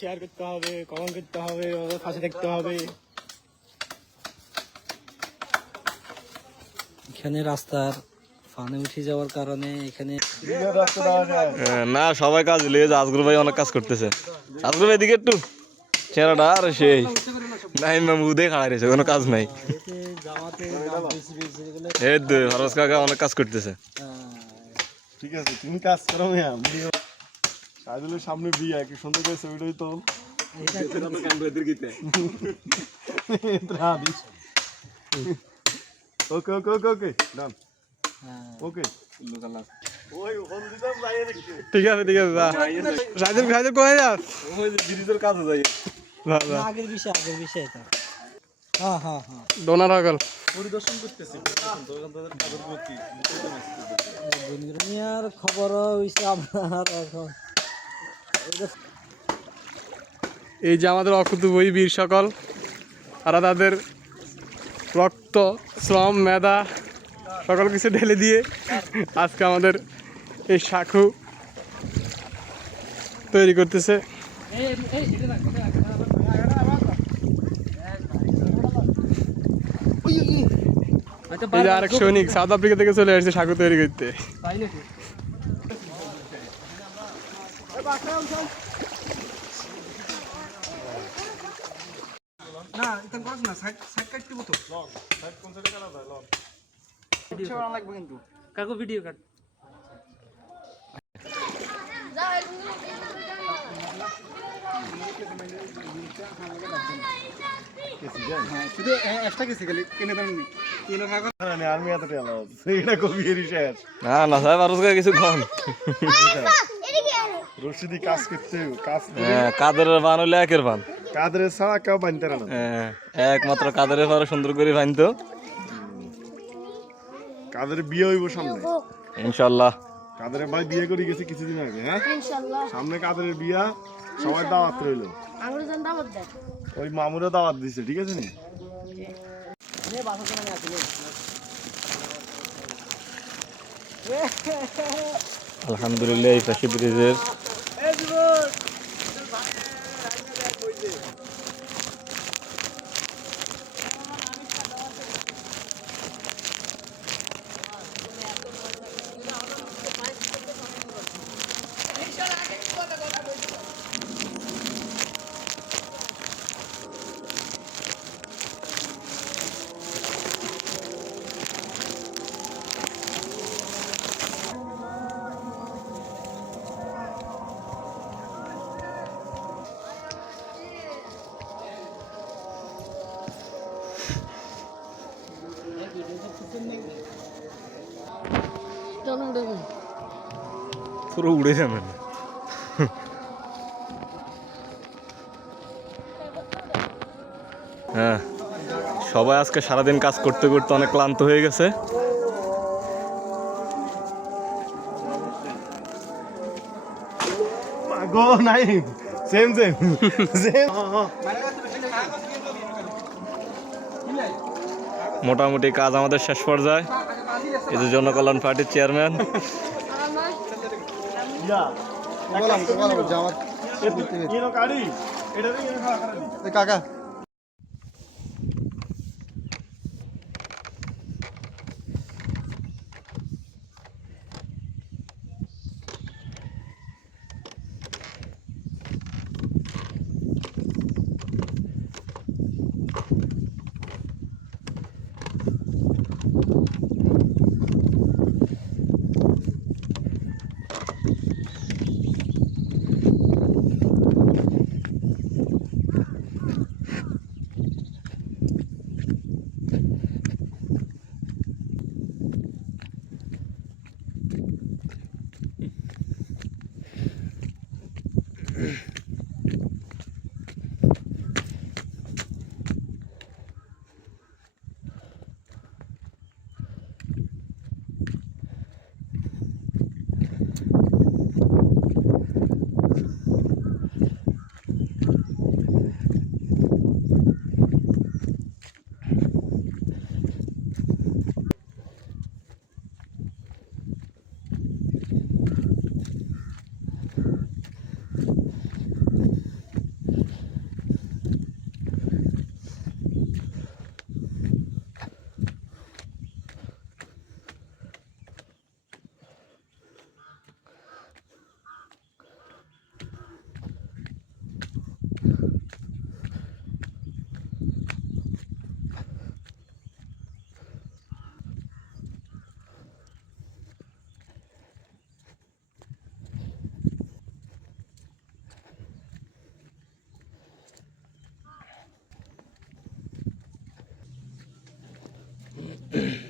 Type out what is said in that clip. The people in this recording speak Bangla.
শেয়ার করতে হবে, কমেন্ট করতে হবে, পাশে দেখতে হবে। এখানে রাস্তার পানি উঠে যাওয়ার কারণে এখানে না সবাই কাজ লিয়ে আজগুর ভাই অনেক কাজ করতেছে। আজগুর ভাই দিকে একটু চেহারাটা আর সেই নাই উদে খাড়াই রয়েছে, কোনো কাজ নাই। এই তো হরস কাকা অনেক কাজ করতেছে। ঠিক আছে, তুমি কাজ করো। সাইদুলের সামনে বিয়ে, কি সুন্দর করে ছবিটাই তো ওকে ওকে ওকে ওকে ডান ওকে। ঠিক আছে ঠিক আছে, সাইদুল সাইদুল কোথায় যাস? ব্রিজের কাছে যাই। আগের বিষয় এটা। হ্যাঁ হ্যাঁ হ্যাঁ, ডোনার হগল পরিদর্শন করতেছি দুনিয়ার খবর হইছে আপনার এখন। এই যে আমাদের অকুতোভয় বীর সকল, তারা তাদের রক্ত, শ্রম, মেধা সকল কিছু ঢেলে দিয়ে আজকে আমাদের এই শাখু তৈরি করতেছে। এই যে আরেক সৈনিক সাউথ আফ্রিকা থেকে চলে আসছে শাখু তৈরি করতে। না এটা কাজ না, সাইড সাইড কাটতে তো লং সাইড কোন সাইডে কাটা যায় লং ভিডিও বানানো লাগবে কিন্তু কাকু ভিডিও কাট। না না সাহেব আরো কিছু কম রশিদি কাজ করতে কাদের বান হইলে একের বান, কাদের ছাড়া কেউ বানতে না। একমাত্র কাদের পারে সুন্দর করে বানতো। কাদের বিয়ে হইব সামনে ইনশাল্লাহ। কাদের ভাই বিয়ে করে গেছে কিছুদিন আগে। হ্যাঁ সামনে কাদের বিয়া, সবাই দাওয়াত রইলো। ওই মামুরা দাওয়াত দিছে, ঠিক আছে নি? আলহামদুলিল্লাহ এই পাশে ব্রিজের পুরো উড়ে যাবে। হ্যাঁ সবাই আজকে সারাদিন কাজ করতে করতে অনেক ক্লান্ত হয়ে গেছে। গো নাই সেম সেম সেম। মোটামুটি কাজ আমাদের শেষ পর্যায়ে। এই যে জনকল্যাণ পার্টির চেয়ারম্যান কাকা না